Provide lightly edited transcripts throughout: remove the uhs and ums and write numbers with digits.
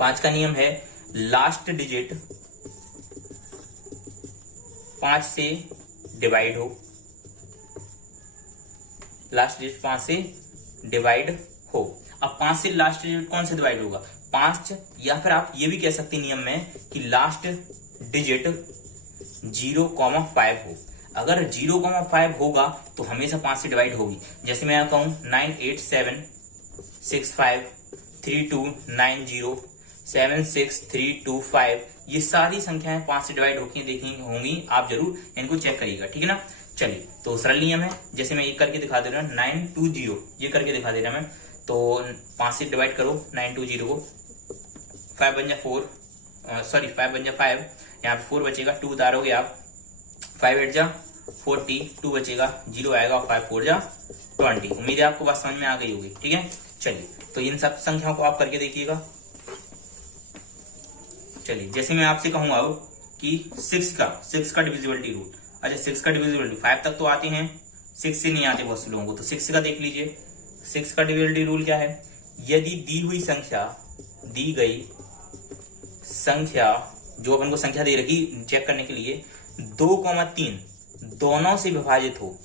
5 का नियम है लास्ट डिजिट 5 से डिवाइड हो, लास्ट डिजिट 5 से डिवाइड हो। अब 5 से लास्ट डिजिट कौन से डिवाइड होगा? 5, या फिर आप ये भी कह सकते हैं नियम में कि लास्ट डिजिट 0,5 हो। अगर 0,5 होगा तो हमेशा 5 से डिवाइड होगी। जैसे मैं कहूं 987653290763255, ये सारी संख्याएं 5 से डिवाइड होंगी। आप जरूर इनको चेक करिएगा, ठीक है ना। चलिए, तो सरल नियम है। जैसे मैं एक करके दिखा दे रहा हूँ 920, ये करके दिखा दे रहा मैं। तो 5 से डिवाइड करो 920 को, 5 बन जा 4, सॉरी 5 बन जा 5, यहाँ पे 4 बचेगा, 2 उतारोगे आप, 5 8 जा 40, 2 बचेगा, 0 आएगा और 5 4 जा 20। उम्मीद है आपको बात समझ में आ गई होगी, ठीक है। चलिए, तो इन सब संख्याओं को आप करके देखिएगा। चलिए, जैसे मैं आपसे कहूंगा अब कि 6 का डिविजिबिलिटी रूल। अच्छा, 6 का डिविजिबिलिटी 5 तक तो आते हैं, 6 से नहीं आते बहुत से लोगों को, तो 6 का देख लीजिए। 6 का डिविजिबिलिटी रूल क्या है? यदि दी गई संख्या जो अपन को संख्या दे रखी चेक करने के लिए 2,3 दोनों से विभाजित हो,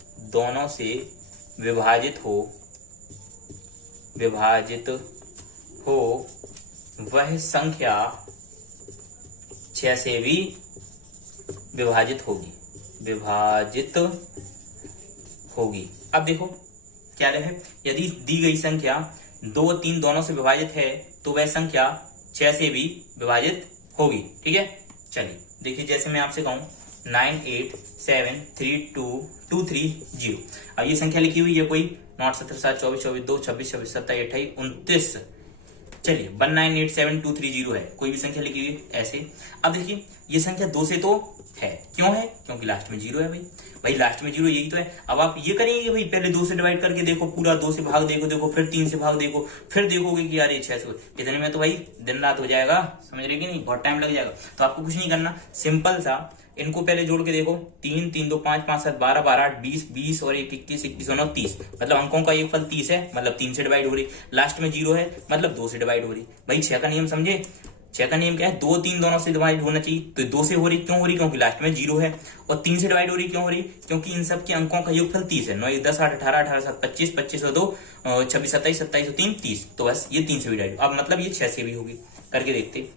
वह संख्या 6 से भी विभाजित होगी। अब देखो क्या है, यदि दी गई संख्या 2 3 दोनों से विभाजित है तो वह संख्या 6 से भी विभाजित होगी, ठीक है। चलिए देखिए, जैसे मैं आपसे कहूं 987322330, अब ये संख्या लिखी हुई है कोई 9 17 7 24 24 2 26 26 27 28 29। चलिए 1987230 है, कोई भी संख्या लिखी हुई है ऐसे। अब देखिए ये संख्या 2 से तो है, क्यों है? क्योंकि लास्ट में 0 है भाई लास्ट में 0 यही तो है। अब आप ये करेंगे भाई, पहले 2 से डिवाइड करके देखो, पूरा 2 से भाग देखो, फिर 3 से भाग देखो, फिर देखोगे कि यार ये 6 से, इतने में तो भाई दिन रात हो जाएगा, समझ रहे कि नहीं, बहुत टाइम लग जाएगा। तो आपको कुछ नहीं करना, सिंपल सा इनको पहले जोड़ के देखो, 3 3 2 5 5 7 12 12 8 20 20 और 1 21 21 9 30, मतलब अंकों का एक फल 30 है, मतलब 3 से डिवाइड हो रही। लास्ट में 0 है, मतलब 2 से डिवाइड हो रही। भाई 6 का नियम समझे? 6 का नियम क्या है? 2 3 दोनों से डिवाइड होना चाहिए, तो 2 से हो रही, क्यों हो रही? क्योंकि लास्ट में 0 है। और 3 से डिवाइड हो रही, क्यों हो रही? क्योंकि इन सब के अंकों का योगफल 30 है। 9 1 10 8 18 18 7 25 25 और 2 26 27 27 और 3 30, तो बस ये 3 से भी डिवाइड। अब मतलब ये 6 से भी होगी, करके देखते।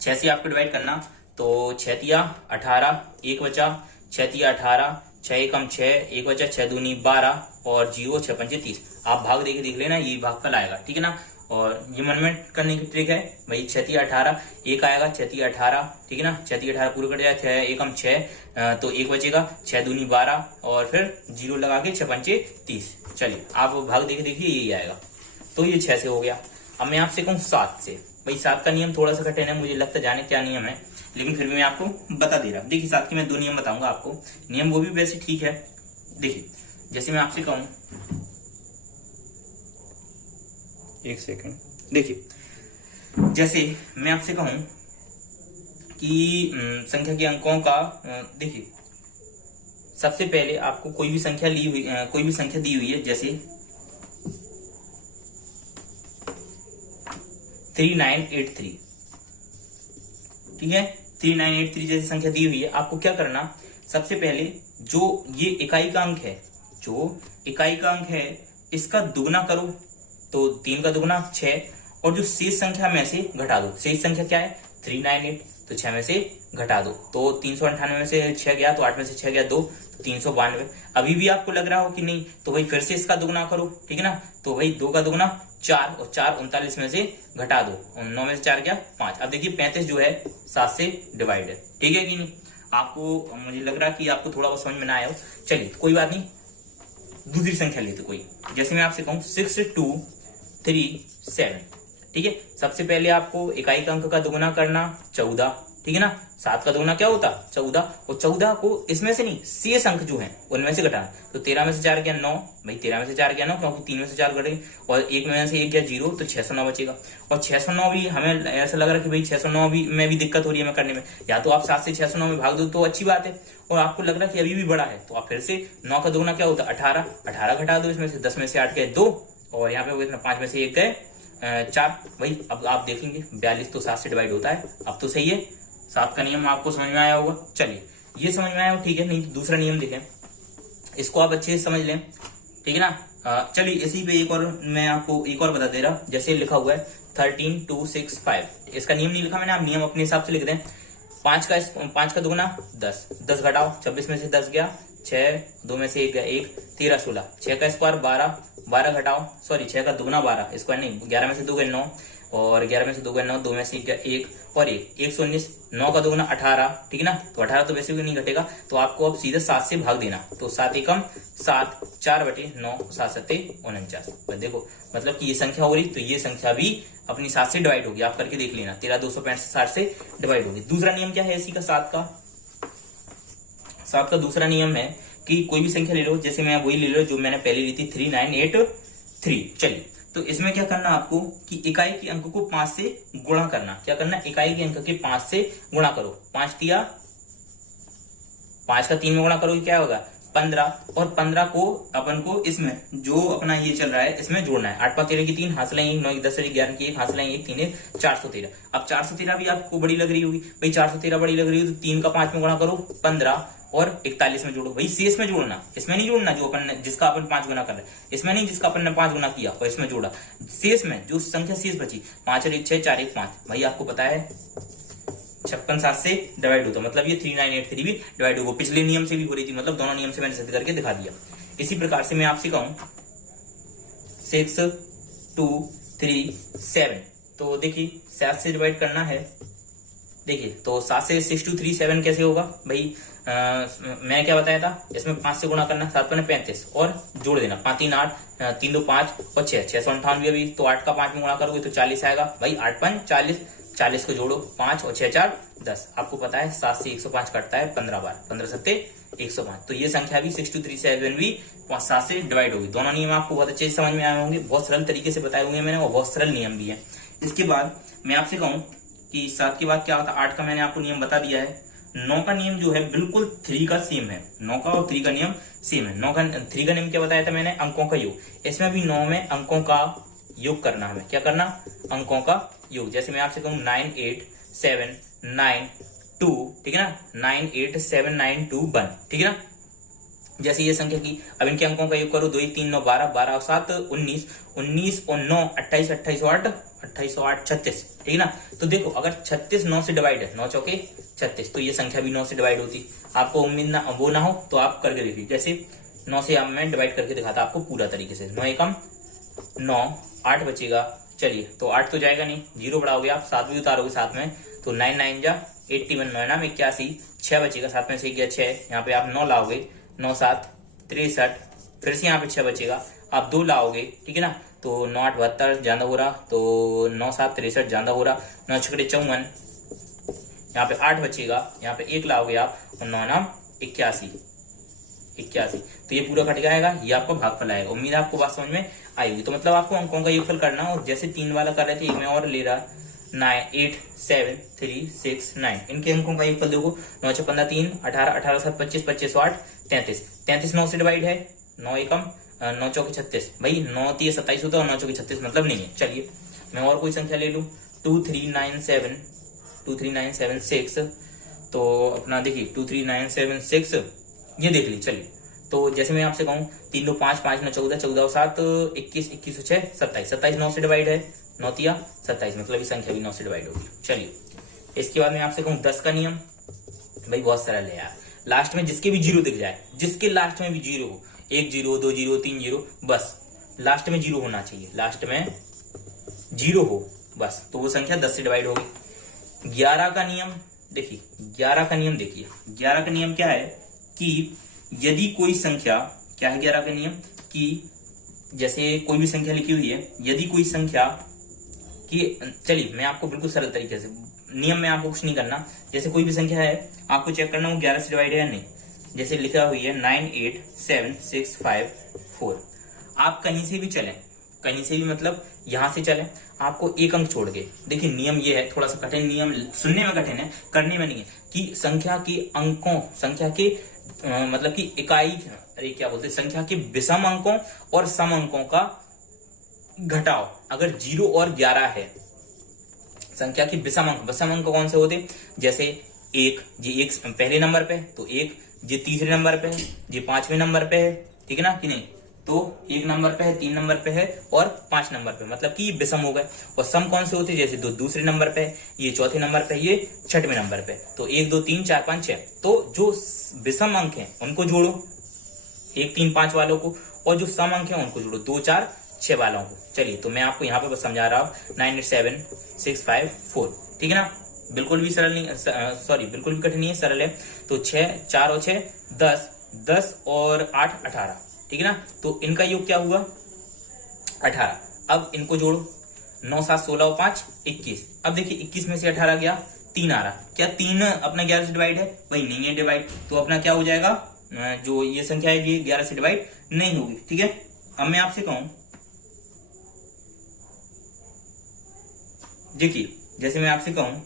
6 से आपको डिवाइड करना, तो 6 तिया 18, 1 बचा, 6 तिया 18, 6 एकम 6, 1 बचा, 6 दूनी 12 और 0 6 पंचे 30। आप भाग देख लेना, ये भागफल आएगा, ठीक है ना। और ये मन में करने की ट्रिक है भाई, 6 तिया 18, 1 आएगा, 6 तिया 18, ठीक है ना। 6 तिया 18 पूरे कट जाए, 6 एकम 6, तो 1 बचेगा, 6 दूनी 12 और फिर 0 लगा के 6 पंचे 30। चलिए आप भाग देखिए यही आएगा, तो ये 6 से हो गया। अब मैं आपसे कहूँ 7 से, भाई 7 का नियम थोड़ा सा कठिन है, मुझे लगता जाने क्या नियम है, लेकिन फिर भी मैं आपको बता दे रहा हूं। देखिए 7 के मैं 2 नियम बताऊंगा आपको, नियम वो भी वैसे ठीक है। देखिए जैसे मैं आपसे कहूं, एक सेकंड, देखिए जैसे मैं आपसे कहूं कि संख्या के अंकों का, देखिए सबसे पहले आपको कोई भी संख्या दी हुई है, जैसे 3983, ठीक है। 3983 जैसी संख्या दी हुई है, आपको क्या करना, सबसे पहले जो ये इकाई का अंक है, इसका दुगना करो, तो 3 का दुगना 6, और जो शेष संख्या में से घटा दो। शेष संख्या क्या है? 398, तो 6 में से घटा दो, तो 398 में से 6 गया, तो 8 में से 6 गया 2, तो 392। अभी भी आपको लग रहा हो कि नहीं, तो भाई फिर से इसका दुगना करो, ठीक है ना। तो भाई 2 का दुगना 4, और 4 39 में से घटा दो, और 9 में से 4 गया 5। अब देखिए 35 जो है 7 से डिवाइड है, ठीक है कि नहीं। आपको, मुझे लग रहा कि आपको थोड़ा बहुत समझ में ना आया हो, चलिए कोई बात नहीं, दूसरी संख्या लेते कोई। जैसे मैं आपसे कहूं 6237, ठीक है। सबसे पहले आपको इकाई का अंक का दुगुना करना 14, ठीक है ना। 7 का दुगुना क्या होता? 14, और 14 को इसमें से नहीं, शेष अंक जो हैं उनमें से घटाना। तो 13 में से 4 गया 9, भाई 13 में से 4 गया 9, क्योंकि 3 में से 4 घटेंगे, और 1 में से 1 गया 0, तो 609 बचेगा। और 609 भी हमें ऐसा लग रहा है कि भाई 609 भी में भी दिक्कत हो रही है हमें करने में, या तो आप 7 से 609 में भाग दो तो अच्छी बात है, और आपको लग रहा है कि अभी भी बड़ा है, तो आप फिर से 9 का दुगुना क्या होता? 18 घटा दो इसमें से, 10 में से 8 गए 2, और यहाँ पे 5 में से 1 गए 4 भाई। अब आप देखेंगे 42 तो 7 से डिवाइड होता है, अब तो सही है। 7 का नियम आपको समझ में आया होगा। चलिए ये समझ में आया हो, ठीक है। नहीं तो दूसरा नियम देखें, इसको आप अच्छे से समझ लें, ठीक है ना। चलिए इसी पे एक और मैं आपको एक और बता दे रहा, जैसे लिखा हुआ है 13 2 6 5। इसका नियम नहीं लिखा मैंने, आप नियम अपने हिसाब से लिख दें। 5 का दुगना 10, 10 घटाओ, 26 में से 10 गया 6, 2 में से 1 गया 1, 13 16, 6 का स्क्वायर 12, 12 घटाओ, सॉरी 6 का दुगना 12, स्क्वायर नहीं, 11 में से 2 गए 9, और 11 में से 2 गए 9, 2 में से 1 गया 1 और 1, 119, 9 का दुगना 18, ठीक है ना। तो 18 तो वैसे भी नहीं घटेगा, तो आपको अब सीधे 7 से भाग देना। तो 7 एकम 7, 4/9, 7 सत्ते 49। देखो मतलब कि ये संख्या हो रही, तो ये संख्या भी अपनी 7 से डिवाइड होगी। आप करके देख लेना, 13 265 60 से डिवाइड होगी। दूसरा नियम क्या है इसी का, 7 का दूसरा नियम है कि कोई भी संख्या ले लो, जैसे मैं वही ले लो जो मैंने पहले ली थी 3983। चलिए तो इसमें क्या करना आपको कि इकाई के अंक को 5 से गुणा करना। क्या करना, इकाई के अंक के 5 से गुणा करो। 5 तिया 5 का 3 में गुणा करोगे क्या होगा 15, और 15 को अपन को इसमें जो अपना ये चल रहा है इसमें जोड़ना है। 8 5 13 की 3, हासिल 1, 9 10 11 की 1, हासिल 1, 3 413। अब 413 भी आपको बड़ी लग रही होगी भाई, 413 बड़ी लग रही हो तो 3 का 5 में गुणा करो 15 और 41 में जोड़ो। भाई शेष में जोड़ना, इसमें नहीं जोड़ना जो अपन जिसका अपन 5 गुना कर रहे हैं, इसमें नहीं जिसका अपन ने 5 गुना किया और इसमें जोड़ा। शेष में जो संख्या शेष बची 5 और 1 6, 4 1 5। भाई आपको पता है 56 7 से डिवाइड होता, मतलब ये 3983 भी डिवाइड होगा। पिछले नियम से भी हो रही थी, मतलब दोनों नियम से मैंने सिद्ध करके दिखा दिया। इसी प्रकार से मैं आपसे कहूं 6 2 3 7, तो देखिए 7 से डिवाइड करना है। देखिए तो 7 से 6 2 3 7 कैसे होगा भाई, मैं क्या बताया था, इसमें 5 से गुणा करना, 7 5 35 और जोड़ देना, 5 3 8, 3 2 5 और 6 698 अभी। तो 8 का 5 में गुणा करोगे तो 40 आएगा भाई। 8 5 40, 40 को जोड़ो 5 और 6 4 10। आपको पता है 7 से 105 कटता है 15 बार, 15 सत्ते 105। तो ये संख्या भी 6 2 3 7 भी 7 से डिवाइड होगी। दोनों नियम आपको बहुत अच्छे से समझ में आए होंगे, बहुत सरल तरीके से बताए हुए हैं मैंने, और बहुत सरल नियम भी है। इसके बाद मैं आपसे कहूं कि 7 के बाद क्या होता है, 8 का मैंने आपको नियम बता दिया है। 9 का नियम जो है बिल्कुल 3 का सेम है, 9 का और 3 का नियम सेम है। 9 का 3 का नियम क्या बताया था मैंने, अंकों का योग। इसमें भी 9 में अंकों का योग करना, हमें क्या करना, अंकों का योग। जैसे मैं आपसे कहूं 9 8 7 9 2, ठीक है ना, 9 8 7 9 2 1, ठीक है ना। जैसे ये संख्या की, अब इनके अंकों का योग करो, 2 3 9 12, 12 और 7 19, 19 और 9 28, 28 और 8 28 और 8 36, ठीक है ना। तो देखो अगर 36 9 से डिवाइड है, 9 चौके 36, तो ये संख्या भी 9 से डिवाइड होती। आपको उम्मीद ना वो ना हो तो आप करके देखिए। जैसे 9 से अब मैं डिवाइड करके दिखाता आपको पूरा तरीके से। 9 एकम 9, 8 बचेगा। चलिए तो 8 तो जाएगा नहीं, 0 बढ़ाओगे आप, 7 भी उतारोगे साथ में, तो 9 9 जा 81, 9 नाम 81, 6 बचेगा, साथ में से गया 6, यहाँ पे आप 9 लाओगे, 9 7 63, फिर से यहाँ पे 6 बचेगा, आप 2 लाओगे, ठीक है ना। तो 9 8 72 ज्यादा हो रहा, तो 9 7 63 ज्यादा हो रहा, 9 6 54, यहाँ पे 8 बचेगा, यहाँ पे 1 लाओगे आप, और 9 नाम 81, तो ये पूरा कट जाएगा, ये आपका भागफल आएगा। उम्मीद है आपको बात समझ में आएगी। तो मतलब आपको अंकों का योगफल करना, और जैसे 3 वाला कर रहे थे, एक में और ले रहा 9 8 7 3 6 9, इनके अंकों का योगफल देखो, 9 6 15 3 18, 18 7 25, 25 8 33, 33 9 से डिवाइड है, 9 एकम 9 चौके 36, भाई 9 3 27 होता है और 9 चौके 36 मतलब नहीं है। चलिए मैं और कोई संख्या ले लूं, 2 3 9 7 2 3 9 7 6, तो अपना देखिए 2 3 9 7 6 ये देख ली। चलिए तो जैसे मैं आपसे कहूं 3 2 5 5 9 14, 14 और 7 21, 21 और 6 27, 27 9 से डिवाइड है, 9 तिया 27, मतलब ये संख्या भी 9 से डिवाइड होगी। चलिए इसके बाद मैं आपसे कहूं 10 का नियम, भाई बहुत सरल है यार। लास्ट में जिसके भी 0 दिख जाए, जिसके लास्ट में भी 0 हो, 1 0 2 0 3 0, बस लास्ट में 0 होना चाहिए, लास्ट में 0 हो बस, तो वो संख्या 10 से डिवाइड होगी। 11 का नियम देखिए, 11 का नियम देखिए, 11 का नियम क्या है कि यदि कोई संख्या, क्या है 11 का नियम, कि जैसे कोई भी संख्या लिखी हुई है, यदि कोई संख्या की, चलिए मैं आपको बिल्कुल सरल तरीके से, नियम में आपको कुछ नहीं करना, जैसे कोई भी संख्या है आपको चेक करना वो 11 से डिवाइड है या नहीं। जैसे लिखा हुई है 9 8 7 6 5 4, आप कहीं से भी चलें, कहीं से भी मतलब यहां से चलें, आपको एक अंक छोड़ के, देखिए नियम ये है, थोड़ा सा कठिन नियम, सुनने में कठिन है, करने में नहीं है, कि संख्या के अंकों, संख्या के मतलब कि इकाई, अरे क्या बोलते हैं, संख्या के विषम अंकों और सम अंकों का घटाओ अगर 0 और 11 है, संख्या की विषम अंक कौन से होते, जैसे एक, ये एक पहले नंबर पे है तो एक, ये तीसरे नंबर पे है, ये पांचवें नंबर पे है, ठीक है ना कि नहीं, तो एक नंबर पे है, 3 नंबर पे है और 5 नंबर पे, मतलब कि ये विषम हो गए। और सम कौन से होते हैं, जैसे दो दूसरे नंबर पे है, ये चौथे नंबर पे, ये छठवें नंबर पे, तो 1 2 3 4 5 6, तो जो विषम अंक है उनको जोड़ो 1 3 5 वालों को, और जो सम अंक है उनको जोड़ो 2 4 6 वालों को। चलिए तो मैं आपको यहाँ पे बस समझा रहा हूँ 9 8 7 6 5 4, ठीक है ना, बिल्कुल भी सरल नहीं, सॉरी बिल्कुल भी कठिन नहीं है, सरल है। तो 6 4 और 6 10, 10 और 8 18, ठीक है ना, तो इनका योग क्या हुआ 18। अब इनको जोड़ो 9 7 16 और 5 21। अब देखिए 21 में से 18 गया, 3 आ रहा, क्या 3 अपना 11 से डिवाइड है, भाई नहीं है डिवाइड, तो अपना क्या हो जाएगा, जो ये संख्या है ये 11 से डिवाइड नहीं होगी, ठीक है। अब मैं आपसे कहूं, देखिए जैसे मैं आपसे कहूं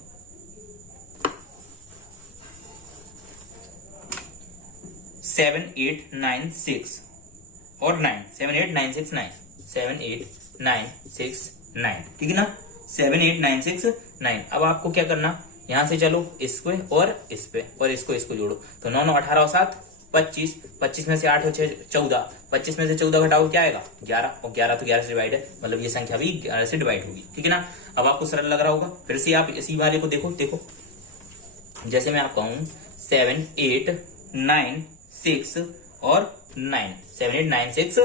7 8 9 6 और 9, 7 8 9 6 9, 7 8 9 6 9, ठीक है ना, 7 8 9 6 9। अब आपको क्या करना, यहां से चलो इस पे और इस पे और इसको जोड़ो, तो 9 9 18 और 7 25, 25 में से 8 और 6 14, 25 में से 14 घटाओ क्या आएगा 11, और 11 तो 11 से डिवाइड है, मतलब ये संख्या भी 11 से डिवाइड होगी, ठीक है ना। अब आपको सरल लग रहा होगा, फिर से आप इसी वाले को देखो, जैसे मैं आपका हूं 7 8 9 6 और 9, 7 8 9 6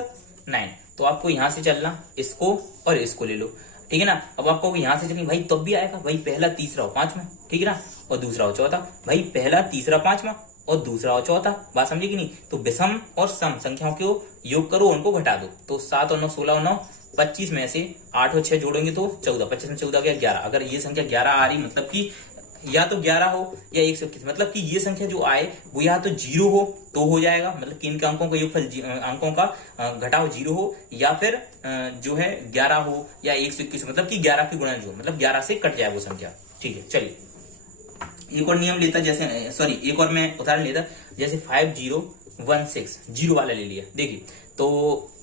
9, तो आपको यहां से चलना, इसको और इसको ले लो, ठीक है ना। अब आपको यहां से चलनी भाई तब भी आएगा, भाई पहला तीसरा और पांचवा, ठीक है ना, और दूसरा और चौथा, भाई पहला तीसरा पांचवा और दूसरा और चौथा, बात समझे कि नहीं। तो विषम और सम संख्याओं को योग करो, उनको घटा दो, तो 7 और 9 16 और 9 25 में से 8 और 6 जोड़ेंगे तो 14, 25 में 14 गया 11। अगर ये संख्या 11 आ रही, मतलब कि या तो 11 हो या 121, मतलब कि ये संख्या जो आए वो या तो 0 हो तो हो जाएगा, मतलब कि इनके अंकों का योगफल अंकों का घटाव 0 हो, या फिर जो है 11 हो या 121, मतलब कि 11 की गुणन जो, मतलब 11 से कट जाए वो संख्या, ठीक है। चलिए एक और नियम लेता, जैसे सॉरी एक और मैं उदाहरण लेता, जैसे 5016 जीरो वाला ले लिया, देखिए तो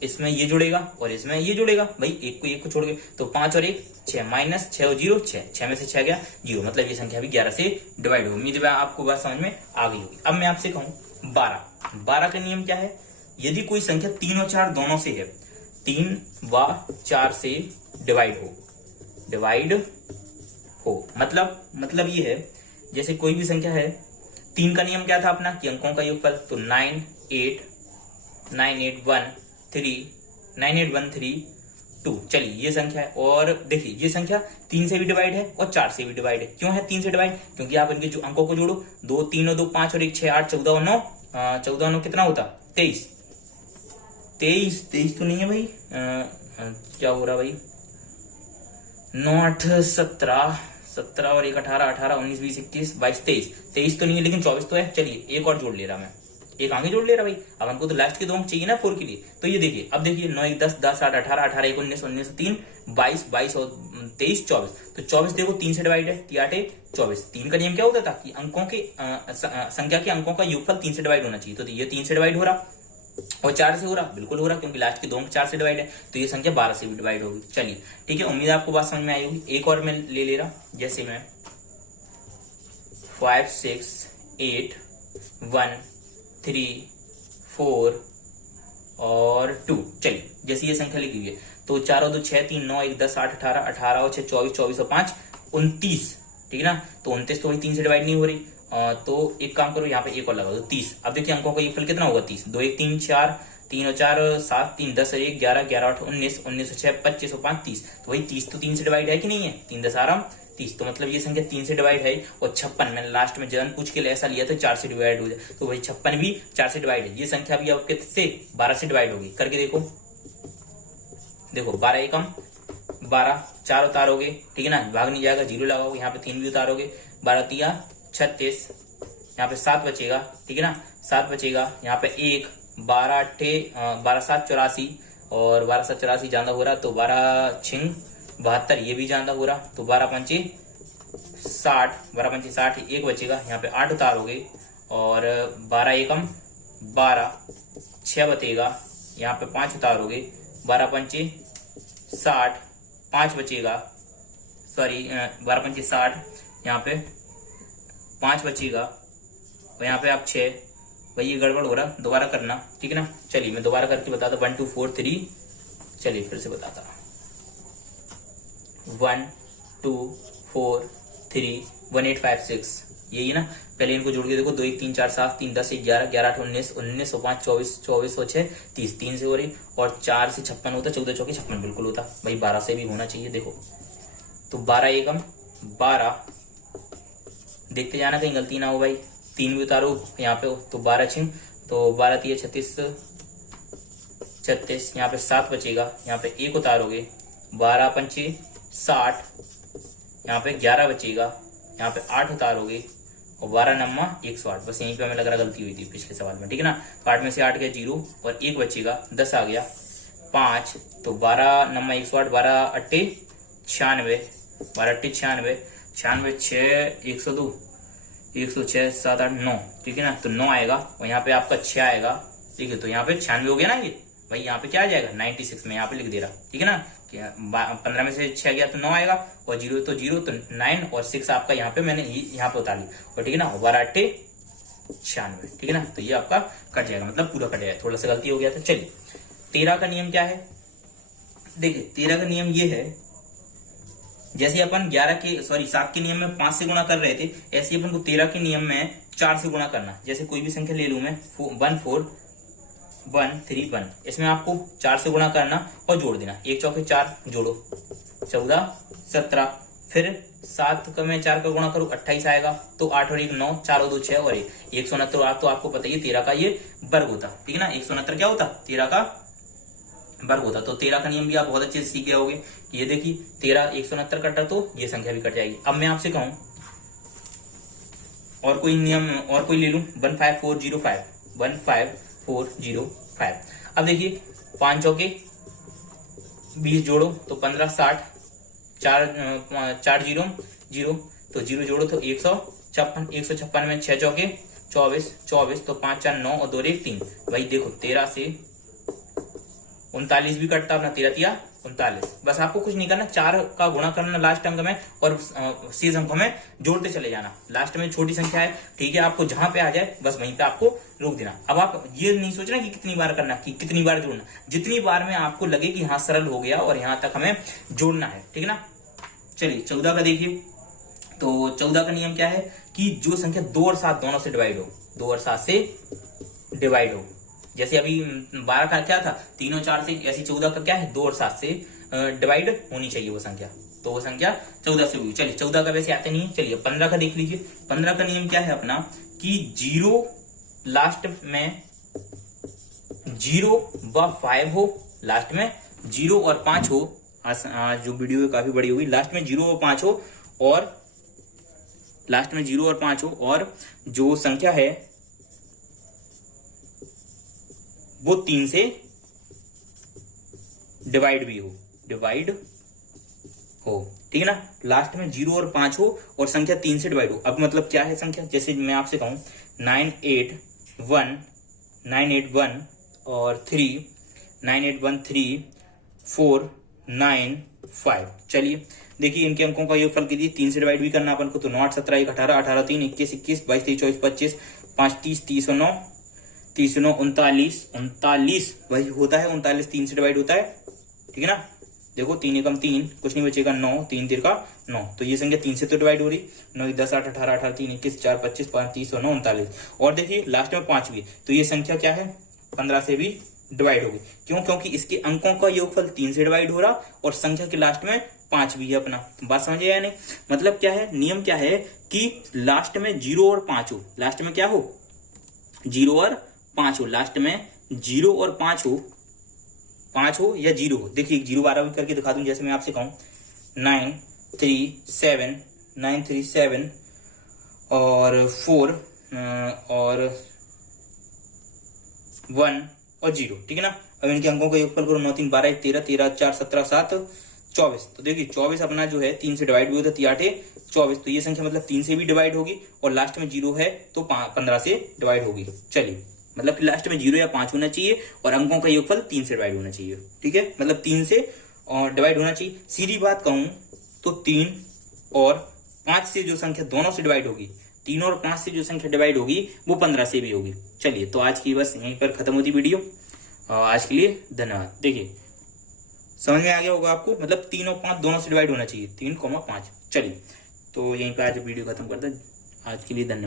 इसमें ये जुड़ेगा और इसमें ये जुड़ेगा, भाई एक को छोड़ के, तो 5 और 1 6, माइनस 6 और 0 6, 6 में से 6 गया 0, मतलब ये संख्या भी 11 से डिवाइड होगी। उम्मीद है आपको बात समझ में आ गई होगी। अब मैं आपसे कहूं 12 का नियम क्या है, यदि कोई संख्या 3 और 4 दोनों से है, 3 व 4 से डिवाइड हो, मतलब ये है, जैसे कोई भी संख्या है, 3 का नियम क्या था अपना कि अंकों का योगफल, तो 9 8 1 3 9 8 1 3 2, चलिए ये संख्या है। और देखिए ये संख्या 3 से भी डिवाइड है और 4 से भी डिवाइड है। क्यों है 3 से डिवाइड, क्योंकि आप इनके जो अंकों को जोड़ो, 2 3 और 2 5 और 1 6 8 14 और 9, 14 और 9 कितना होता 23, 23 तो नहीं है भाई, क्या हो रहा भाई, 9 8 17 और 1 18 18 19 20 21 22 23 तो नहीं है, लेकिन 24 तो है। चलिए एक और जोड़ ले रहा, मैं एक आगे जोड़ ले रहा भाई, अब हमको तो लास्ट के 2 अंक चाहिए ना 4 के लिए, तो ये देखिए, अब देखिए 9 1 10 10 8 18 18 1 19 19 3 22 22 और 23 24, तो 24 देखो 3 से डिवाइड है, 3 8 24। 3 का नियम क्या होता था कि अंकों के संख्या के अंकों का योगफल 3 से डिवाइड होना चाहिए, तो ये 3 से डिवाइड हो रहा और 4 से हो रहा, बिल्कुल हो रहा, क्योंकि लास्ट के 2 अंक 4 से डिवाइड है, तो ये संख्या 12 से भी डिवाइड होगी। चलिए ठीक है, उम्मीद है आपको बात समझ में आई होगी। एक और मैं ले रहा, जैसे मैं 5 6 8 1 3 4 और 2, चलिए जैसे ये संख्या लिखी हुई है, तो 4 और 2 6 3 9 1 10 8 18 18 और 6 24 24 और 5 29, ठीक है ना, तो 29 तो वही 3 से डिवाइड नहीं हो रही, तो एक काम करो यहाँ पे एक और लगा दो 30। अब देखिए अंकों का योगफल कितना होगा 30, 2 1 3 4 3 और 4 7 3 10 और 1 11 11 8 19 19 और 6 25 और 5 30, तो वही 30 तो 3 से डिवाइड है कि नहीं है, 3 10 आराम 30, तो मतलब ये संख्या 3 से डिवाइड है। और 56 मैंने लास्ट में जन पूछ के ऐसा लिया था 4 से डिवाइड हो जाए, तो वही 56 भी 4 से डिवाइड है। ये संख्या भी आपके से 12 से डिवाइड होगी, करके देखो 12 एकम 12, 4 उतारोगे, ठीक है ना, भाग नहीं जाएगा, 0 लगाओगे, यहाँ पे 3 भी उतारोगे, 12 3 36, यहाँ पे 7 बचेगा, ठीक है ना, 7 बचेगा, यहाँ पे 1 12 7 84 और 12 7 84 ज्यादा हो रहा, तो 12 6 72 ये भी ज्यादा हो रहा, तो 12 5 60, 12 5 60, 1 बचेगा, यहाँ पे 8 उतारोगे और 12 एकम 12, 6 बचेगा, यहाँ पे 5 उतारोगे, 12 5 60, 5 बचेगा, सॉरी 12 पंचे 60, यहाँ पे 5 बचेगा और यहाँ पे आप 6। भाई ये गड़बड़ हो रहा, दोबारा करना, ठीक है ना। चलिए मैं दोबारा करके बताता, 1 2 4 3, चलिए फिर से बताता, 1 2 4 3 1 8 5 6, यही है ना। पहले इनको जोड़ के देखो, 2 1 3 4 7 3 10 11 11 8 19 19 5 24 24 6 30, 3 से हो रही और 4 से 56 होता, 14 चौके 56 बिल्कुल होता। भाई 12 से भी होना चाहिए, देखो तो 12 एकम 12, देखते जाना कहीं गलती ना हो भाई। 3 भी उतारो यहाँ पे, तो 12 छिंग, तो 12 3 36 36, यहाँ पे 7 बचेगा, यहाँ पे 1 उतारोगे, 12 पंचे 60, यहाँ पे 11 बचेगा, यहाँ पे 8 उतारोगे और 12 नम्मा 108। बस यहीं पे हमें लग रहा गलती हुई थी पिछले सवाल में, ठीक है ना। 8 में से 8 गया 0 और 1 बचेगा, 10 आ गया 5, तो 12 नम्मा 108, 12 अट्टे 96, 12 अट्टे 96, 96 6 102, 106 7 8 9, ठीक है ना। तो 9 आएगा और यहाँ पे आपका 6 आएगा, ठीक है। तो यहाँ पे 96 हो गया ना ये भाई, यहाँ पे क्या आ जाएगा 96 में यहाँ पे लिख दे रहा, ठीक है ना। 15 में से 6 गया तो 9 आएगा और 0 तो 0 तो 9 और 6 आपका यहाँ पे मैंने यहाँ पे उतार ली, और ठीक है ना। 12 अट्टे 96, ठीक है ना। तो ये आपका कट जाएगा, मतलब पूरा कट जाएगा, थोड़ा सा गलती हो गया था। चलिए 13 का नियम क्या है, देखिए 13 का नियम ये है, जैसे अपन 7 के नियम में 5 से गुणा कर रहे थे, ऐसे अपन को 13 के नियम में 4 से गुणा करना। जैसे कोई भी संख्या ले लूं मैं, 1 4 1 3 1, इसमें आपको 4 से गुणा करना और जोड़ देना, 1 चौके 4 जोड़ो 14 17, फिर 7 का मैं 4 का गुणा करूं 28 आएगा, तो 8 और 1 9, 4 और 2 6 और 1 169। तो आपको पता ही 13 का ये वर्ग होता, ठीक है ना। 169 क्या होता, 13 का वर्ग होता। तो 13 का नियम भी आप बहुत अच्छे से सीख गए होगे। ये देखिए 13 169 कटा तो ये संख्या भी कट जाएगी। अब मैं आपसे कहूं और कोई नियम और कोई ले लूं, 15405, 15405। अब देखिए 5 चौके 20 जोड़ो तो 15 60, 4 0 0, तो 0 जोड़ो तो 156, 156 में 6 चौके 24 24, तो 5 4 9 और 2 1 3। भाई देखो 13 से 39 भी कटता अपना, 13 तिया 39। बस आपको कुछ नहीं करना, 4 का गुणा करना लास्ट अंक में और शेष अंकों में जोड़ते चले जाना। लास्ट में छोटी संख्या है, ठीक है, आपको जहां पे आ जाए बस वहीं पे आपको रोक देना। अब आप ये नहीं सोचना कि कितनी बार करना, कि कितनी बार जोड़ना, जितनी बार में आपको लगे कि हाँ सरल हो गया और यहां तक हमें जोड़ना है, ठीक है ना। चलिए 14 का देखिए, तो 14 का नियम क्या है कि जो संख्या 2 और 7 दोनों से डिवाइड हो, 2 और 7 से डिवाइड हो। जैसे अभी 12 का क्या था 3 और 4 से, ऐसी 14 का क्या है 2 और 7 से डिवाइड होनी चाहिए वो संख्या, तो वो संख्या 14 से हुई। चलिए 14 का वैसे आते नहीं है। चलिए 15 का देख लीजिए। 15 का नियम क्या है अपना कि 0 लास्ट में 0 व 5 हो, लास्ट में 0 और 5 हो। आज जो वीडियो काफी बड़ी हुई, लास्ट में 0 और 5 हो, और लास्ट में 0 और 5 हो, और जो संख्या है वो 3 से डिवाइड भी हो, डिवाइड हो, ठीक है ना। लास्ट में 0 और 5 हो और संख्या 3 से डिवाइड हो। अब मतलब क्या है संख्या, जैसे मैं आपसे कहूं 981 981 और 3 981 3 4 9 5। चलिए देखिए इनके अंकों का योगफल कीजिए, 3 से डिवाइड भी करना अपन को, तो 9 8 17 1 18 18 3 21 21 22 23 24 25 5 30 30 और 9 30 9 39 39 वही होता है, 39 3 से डिवाइड होता है, ठीक है ना। देखो 3 एकम 3, कुछ नहीं बचेगा 9, 3 3 का 9, तो ये संख्या 3 से तो डिवाइड हो रही। 9 10 8 18 18 3 21 4 25 5 30 और 9 39। और देखिए लास्ट में 5 भी, तो ये संख्या क्या है 15 से भी डिवाइड होगी। क्यों, क्योंकि इसके अंकों का योगफल 3 से डिवाइड हो रहा और संख्या के लास्ट में 5 भी है अपना। बात समझे या नहीं। मतलब क्या है, नियम क्या है कि लास्ट में 0 और 5 हो, लास्ट में क्या हो 0 और 5 हो, लास्ट में 0 और 5 हो, 5 हो या 0 हो। देखिए 0 12 भी करके दिखा दूं, जैसे मैं आपसे कहूं 9 3 7 9 3 7 और 4 और 1 और 0, ठीक है ना। अब इनके अंकों का योगफल करो, 9 3 12 1 13 13 4 17 7 24। तो देखिए 24 अपना जो है 3 से डिवाइड भी होता है, 3 8 24, तो ये संख्या मतलब 3 से भी डिवाइड होगी और लास्ट में 0 है तो 15 से डिवाइड होगी। चलिए मतलब कि लास्ट में 0 या 5 होना चाहिए और अंकों का योगफल 3 से डिवाइड होना चाहिए, ठीक है। मतलब 3 से और डिवाइड होना चाहिए। सीधी बात कहूं तो 3 और 5 से जो संख्या दोनों से डिवाइड होगी, 3 और 5 से जो संख्या डिवाइड होगी वो 15 से भी होगी। चलिए, तो आज की बस यहीं पर खत्म होती वीडियो। आज के लिए धन्यवाद। देखिए समझ में आ गया होगा आपको, मतलब 3 और 5 दोनों से डिवाइड होना चाहिए, 3, 5। चलिए, तो यहीं पर आज वीडियो खत्म करते हैं। आज के लिए धन्यवाद।